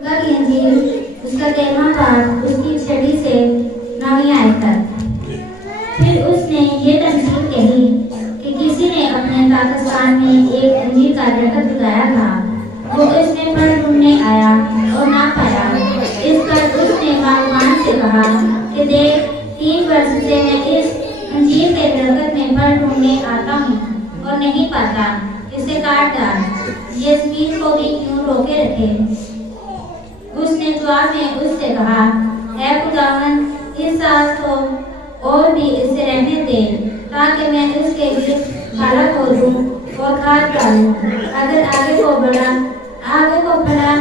خدا کی انجیل اس کا 13واں باب اس کی 6 سے 9 آیت تک۔ پھر اس نے یہ تنصیب کہی کہ کسی نے اپنے پاکستان میں ایک انجیر کا درخت لگایا تھا، وہ اس میں پھل ڈھونڈنے آیا اور نہ پایا۔ اس پر اس نے باغبان سے کہا کہ دیکھ 3 برس سے میں اس انجیر کے درخت میں پھل ڈھونڈنے آتا ہوں اور نہیں پاتا، اسے کاٹ ڈال، یہ زمین کو بھی کیوں روکے رکھے؟ اس نے جواب میں اس سے کہا، اے خداوند، اس سال تو اور بھی اسے رہنے دے تاکہ میں اس کے گرد کھالا کھودوں اور کھاد ڈالوں، اگر آگے کو بڑھا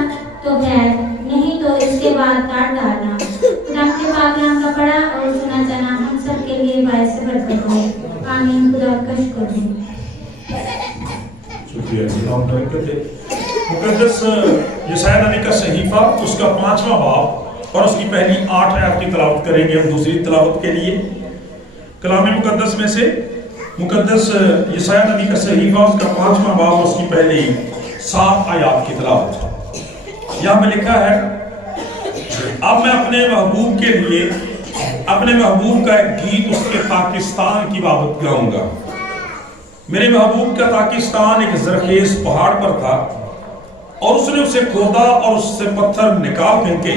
تو خیر، نہیں تو اس کے بعد کاٹ ڈالنا۔ خدا کے پاک کلام کا پڑھا اور سنا جانا ہم سب کے لیے باعث برکت ہو، آمین۔ خدا کا شکر ہے۔ شکریہ مقدس یسایا نبی کا صحیفہ اس کا 5واں باب اور اس کی پہلی 8 آیات کی تلاوت کریں گے ہم دوسری تلاوت کے لیے کلام مقدس میں سے۔ مقدس یسایا نبی کا صحیفہ اس کا 5واں باب اور اس کی پہلی 7 آیات کی تلاوت۔ یہاں میں لکھا ہے، اب میں اپنے محبوب کے لیے اپنے محبوب کا ایک گیت اس کے پاکستان کی بابت گاؤں گا۔ میرے محبوب کا پاکستان ایک زرخیز پہاڑ پر تھا اور اس نے اسے کھودا اور اس سے پتھر نکال پھینکے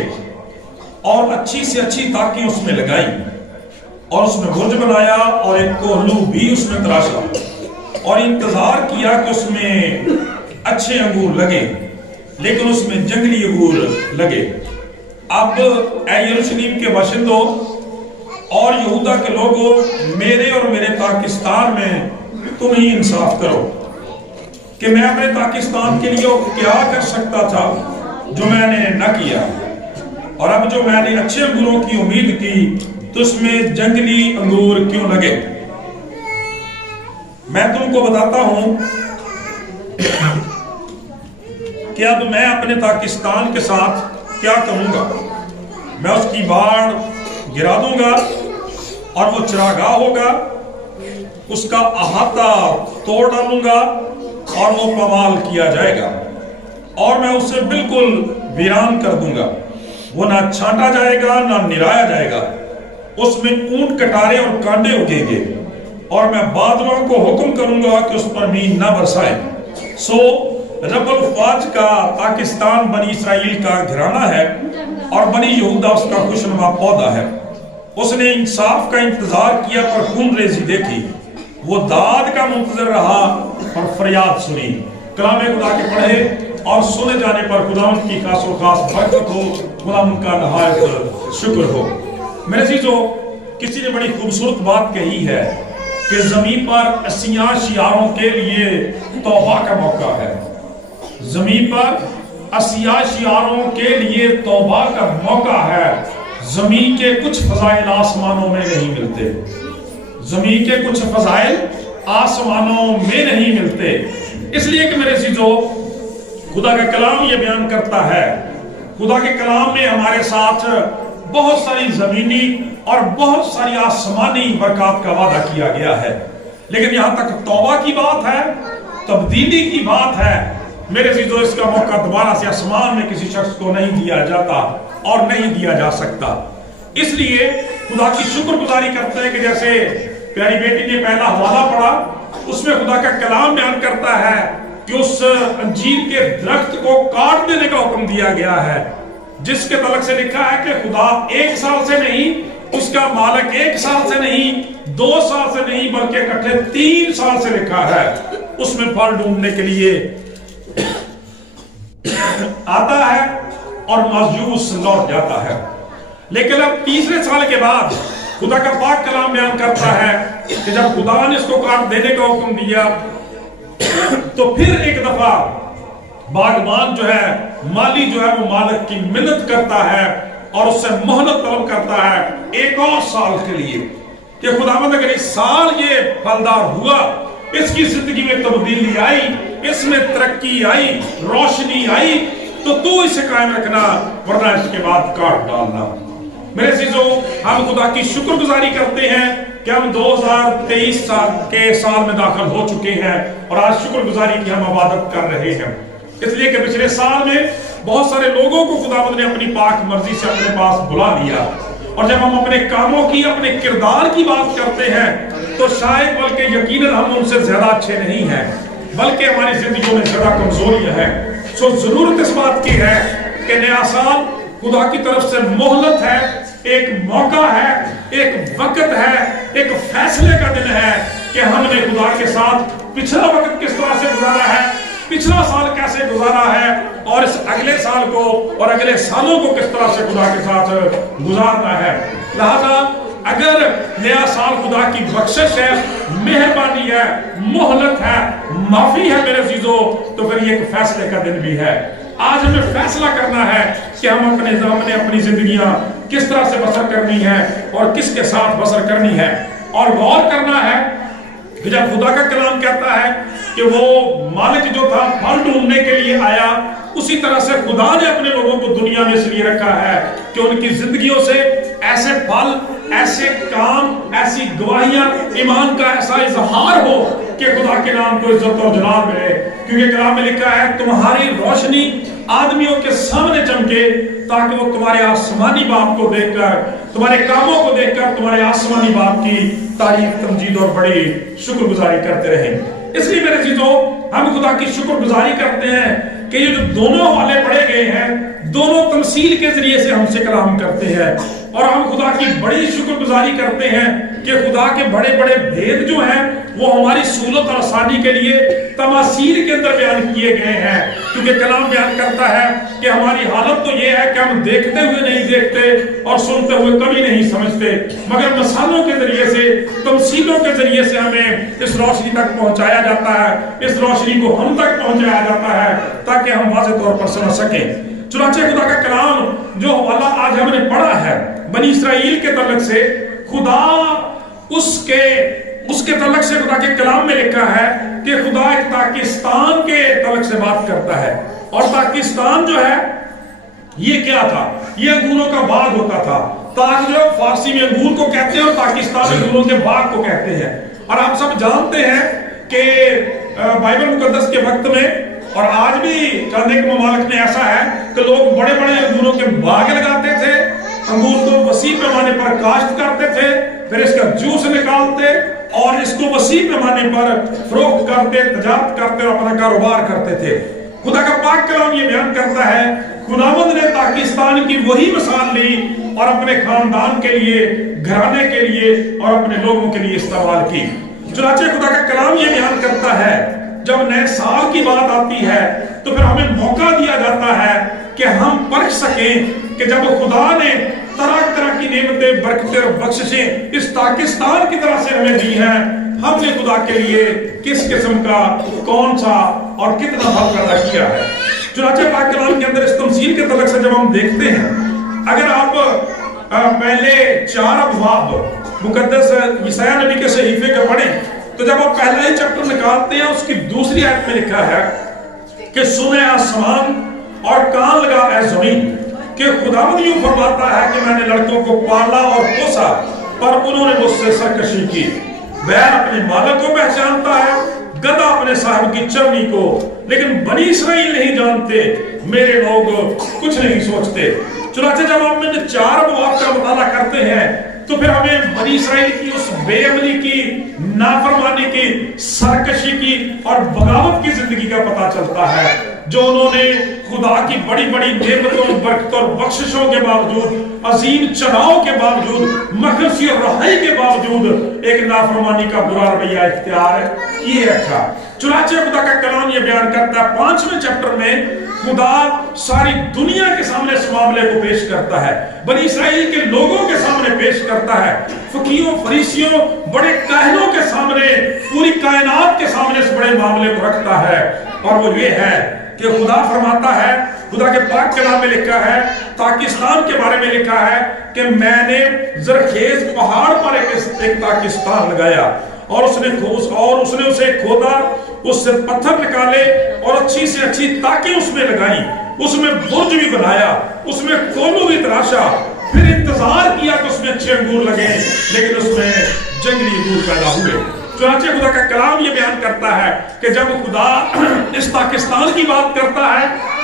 اور اچھی سے اچھی تاکیں اس میں لگائی اور اس میں برج بنایا اور ایک کوہلو بھی اس میں تراشا اور انتظار کیا کہ اس میں اچھے انگور لگے، لیکن اس میں جنگلی انگور لگے۔ اب اے یروشلم کے باشندوں اور یہودا کے لوگوں، میرے اور میرے پاکستان میں تم ہی انصاف کرو کہ میں اپنے پاکستان کے لیے کیا کر سکتا تھا جو میں نے نہ کیا، اور اب جو میں نے اچھے انگوروں کی امید کی تو اس میں جنگلی انگور کیوں لگے؟ میں تم کو بتاتا ہوں کہ اب میں اپنے پاکستان کے ساتھ کیا کروں گا۔ میں اس کی باڑ گرا دوں گا اور وہ چراگاہ ہوگا، اس کا احاطہ توڑ ڈالوں گا اور وہ پامال کیا جائے گا، اور میں اسے بالکل ویران کر دوں گا، وہ نہ چھانٹا جائے گا نہ نرایا جائے گا، اس میں اونٹ کٹارے اور کانڈے اگیں گے، اور میں بادلوں کو حکم کروں گا کہ اس پر نیند نہ برسائیں۔ سو رب الفاظ کا پاکستان بنی اسرائیل کا گھرانہ ہے اور بنی یہودا اس کا خوشنما پودا ہے۔ اس نے انصاف کا انتظار کیا پر خون ریزی دیکھی، وہ داد کا منتظر رہا اور فریاد سنی۔ کلام خدا کے پڑھے اور سنے جانے پر خداوند کی خاص و خاص برکت ہو، خداوند کا نہایت شکر ہو۔ میرے عزیزو، کسی نے بڑی خوبصورت بات کہی ہے کہ زمین پر اسیاں شیاروں کے لیے توبہ کا موقع ہے۔ زمین پر اسیاں شیاروں کے لیے توبہ کا موقع ہے۔ زمین کے کچھ فضائل آسمانوں میں نہیں ملتے، زمین کے کچھ فضائل آسمانوں میں نہیں ملتے، اس لیے کہ میرے عزیزو، خدا کا کلام یہ بیان کرتا ہے، خدا کے کلام میں ہمارے ساتھ بہت ساری زمینی اور بہت ساری آسمانی برکات کا وعدہ کیا گیا ہے، لیکن یہاں تک توبہ کی بات ہے، تبدیلی کی بات ہے، میرے عزیزو، اس کا موقع دوبارہ سے آسمان میں کسی شخص کو نہیں دیا جاتا اور نہیں دیا جا سکتا۔ اس لیے خدا کی شکر گزاری کرتے ہیں کہ جیسے پیاری بیٹی نے پہلا حوالہ پڑھا، اس میں خدا کا کلام بیان کرتا ہے کہ اس انجیر کے درخت کو کاٹ دینے کا حکم دیا گیا ہے، جس کے تعلق سے لکھا ہے کہ خدا 1 سال سے نہیں، اس کا مالک 1 سال سے نہیں، 2 سال سے نہیں، بلکہ اکٹھے 3 سال سے لکھا ہے اس میں پھل ڈھونڈنے کے لیے آتا ہے اور مایوس لوٹ جاتا ہے۔ لیکن اب 3 سال کے بعد خدا کا پاک کلام بیان کرتا ہے کہ جب خدا نے اس کو کاٹ دینے کا حکم دیا تو پھر ایک دفعہ باغبان جو ہے، مالی جو ہے، وہ مالک کی منت کرتا ہے اور اس سے مہلت طلب کرتا ہے 1 اور سال کے لیے کہ خداوند اگر اس سال یہ پھلدار ہوا، اس کی زندگی میں تبدیلی آئی، اس میں ترقی آئی، روشنی آئی، تو اسے قائم رکھنا، ورنہ اس کے بعد کاٹ ڈالنا۔ میرے عزیزو، ہم خدا کی شکر گزاری کرتے ہیں کہ ہم 2023 کے سال میں داخل ہو چکے ہیں اور آج شکر گزاری کی ہم عبادت کر رہے ہیں، اس لیے کہ پچھلے سال میں بہت سارے لوگوں کو خداوند نے اپنی پاک مرضی سے اپنے پاس بلا لیا، اور جب ہم اپنے کاموں کی، اپنے کردار کی بات کرتے ہیں تو شاید بلکہ یقیناً ہم ان سے زیادہ اچھے نہیں ہیں، بلکہ ہماری زندگیوں میں زیادہ کمزوریاں ہیں۔ سو ضرورت اس بات کی ہے کہ نیا سال خدا کی طرف سے مہلت ہے، ایک موقع ہے، ایک وقت ہے، ایک فیصلے کا دن ہے کہ ہم نے خدا کے ساتھ پچھلا وقت کس طرح سے گزارا ہے، پچھلا سال کیسے گزارا ہے، اور اس اگلے سال کو اور اگلے سالوں کو کس طرح سے خدا کے ساتھ گزارنا ہے۔ لہذا اگر نیا سال خدا کی بخشش ہے، مہربانی ہے، مہلت ہے، معافی ہے میرے عزیزو، تو پھر یہ ایک فیصلے کا دن بھی ہے۔ آج ہمیں فیصلہ کرنا ہے کہ ہم اپنی زندگیاں کس طرح سے بسر کرنی ہے اور کس کے ساتھ بسر کرنی ہے، اور غور کرنا ہے کہ جب خدا کا کلام کہتا ہے کہ وہ مالک جو تھا پھل ڈھونڈنے کے لیے آیا، اسی طرح سے خدا نے اپنے لوگوں کو دنیا میں اس لیے رکھا ہے کہ ان کی زندگیوں سے ایسے پھل، ایسے کام، ایسی گواہیاں، ایمان کا ایسا اظہار ہو کہ خدا کے نام کو عزت اور جلال ملے، کیونکہ کلام میں لکھا ہے تمہاری روشنی آدمیوں کے سامنے چمکے تاکہ وہ تمہارے آسمانی باپ کو دیکھ کر، تمہارے کاموں کو دیکھ کر تمہارے آسمانی باپ کی تعریف، تمجید اور بڑی شکر گزاری کرتے رہیں۔ اس لیے میرے عزیزو، ہم خدا کی شکر گزاری کرتے ہیں کہ یہ جو دونوں حوالے پڑھے گئے ہیں، دونوں تمثیل کے ذریعے سے ہم سے کلام کرتے ہیں، اور ہم خدا کی بڑی شکر گزاری کرتے ہیں کہ خدا کے بڑے بڑے بھید جو ہیں وہ ہماری سہولت اور آسانی کے لیے تماثیل کے اندر بیان کیے گئے ہیں، کیونکہ کلام بیان کرتا ہے کہ ہماری حالت تو یہ ہے کہ ہم دیکھتے ہوئے نہیں دیکھتے اور سنتے ہوئے کبھی نہیں سمجھتے، مگر مثالوں کے ذریعے سے، تمثیلوں کے ذریعے سے ہمیں اس روشنی تک پہنچایا جاتا ہے، اس روشنی کو ہم تک پہنچایا جاتا ہے تاکہ ہم واضح طور پر سمجھ سکیں۔ چنانچہ خدا کا کلام جو حوالہ آج ہم نے پڑھا ہے بنی اسرائیل کے تعلق سے، خدا اس کے تعلق سے خدا کے کلام میں لکھا ہے کہ خدا ایک پاکستان کے تعلق سے بات کرتا ہے، اور پاکستان جو ہے یہ کیا تھا؟ یہ انگوروں کا باغ ہوتا تھا۔ تاک جو فارسی میں انگور کو کہتے ہیں اور پاکستان انگوروں کے باغ کو کہتے ہیں، اور آپ سب جانتے ہیں کہ بائبل مقدس کے وقت میں اور آج بھی چند ایک ممالک میں ایسا ہے کہ لوگ بڑے بڑے انگوروں کے باغ لگاتے تھے، انگور کو وسیع پیمانے پر کاشت کرتے تھے، پھر اس کا جوس نکالتے اور اس کو وسیع پیمانے پر فروخت کرتے، تجارت کرتے اور اپنا کاروبار کرتے تھے۔ خدا کا پاک کلام یہ بیان کرتا ہے خداوند نے پاکستان کی وہی مثال لی اور اپنے خاندان کے لیے، گھرانے کے لیے اور اپنے لوگوں کے لیے استعمال کی۔ چنانچہ خدا کا کلام یہ بیان کرتا ہے جب نئے سال کی بات آتی ہے تو پھر ہمیں موقع دیا جاتا ہے کہ ہم پرکھ سکیں کہ جب خدا نے طرح طرح کی نعمتیں، برکتیں اور بخششیں اس پاکستان کی طرح سے ہمیں دی ہیں، ہم نے خدا کے لیے کس قسم کا، کون سا اور کتنا پھل پیدا کیا ہے۔ چنانچہ پاک کلام کے اندر اس تمثیل کے تعلق سے جب ہم دیکھتے ہیں، اگر آپ پہلے 4 ابواب مقدس یسایہ نبی کے صحیفے کے پڑھیں تو جب آپ پہلا ہی چیپٹر نکالتے ہیں اس کی دوسری آیت میں لکھا ہے کہ سنے آسمان اور کان لگا اے زمین کہ خداوند یوں فرماتا ہے کہ میں نے لڑکوں کو پالا اور پوسا پر انہوں نے مجھ سے سرکشی کی، بیل اپنے مالک کو پہچانتا ہے، گدھا اپنے صاحب کی چرنی کو، لیکن بنی اسرائیل نہیں جانتے، میرے لوگ کچھ نہیں سوچتے۔ چنانچہ جب ہم 4 ابواب کا مطالعہ کرتے ہیں تو پھر ہمیں بنی اسرائیل کی اس بے عملی کی، نافرمانی کی، سرکشی کی اور بغاوت کی زندگی کا پتہ چلتا ہے، جو انہوں نے خدا کی بڑی بڑی نعمتوں، برکتوں اور بخششوں کے باوجود، عظیم چناؤ کے باوجود، مخلصی اور رہائی کے باوجود ایک نافرمانی کا برا رویہ اختیار کیے رکھا۔ چنانچہ خدا کا کلام یہ بیان کرتا ہے 5ویں چیپٹر میں خدا ساری دنیا کے سامنے اس معاملے کو پیش کرتا ہے، بنی اسرائیل کے لوگوں کے سامنے پیش کرتا ہے، فقیوں، فریسیوں، بڑے کاہنوں کے سامنے، پوری کائنات کے سامنے اس بڑے معاملے کو رکھتا ہے، اور وہ یہ ہے کہ خدا فرماتا ہے، خدا کے پاک کلام میں لکھا ہے، پاکستان کے بارے میں لکھا ہے کہ میں نے زرخیز پہاڑ پر ایک پاکستان لگایا اور اس نے اسے کھودا، اس سے پتھر نکالے اور اچھی سے اچھی تاکیں اس میں لگائیں، اس میں برج بھی بنایا، اس میں کولو بھی تراشا، پھر انتظار کیا کہ اس میں اچھے انگور لگیں، لیکن اس میں جنگلی انگور پیدا ہوئے۔ چنانچہ خدا کا کلام یہ بیان کرتا ہے کہ جب خدا اس پاکستان کی بات کرتا ہے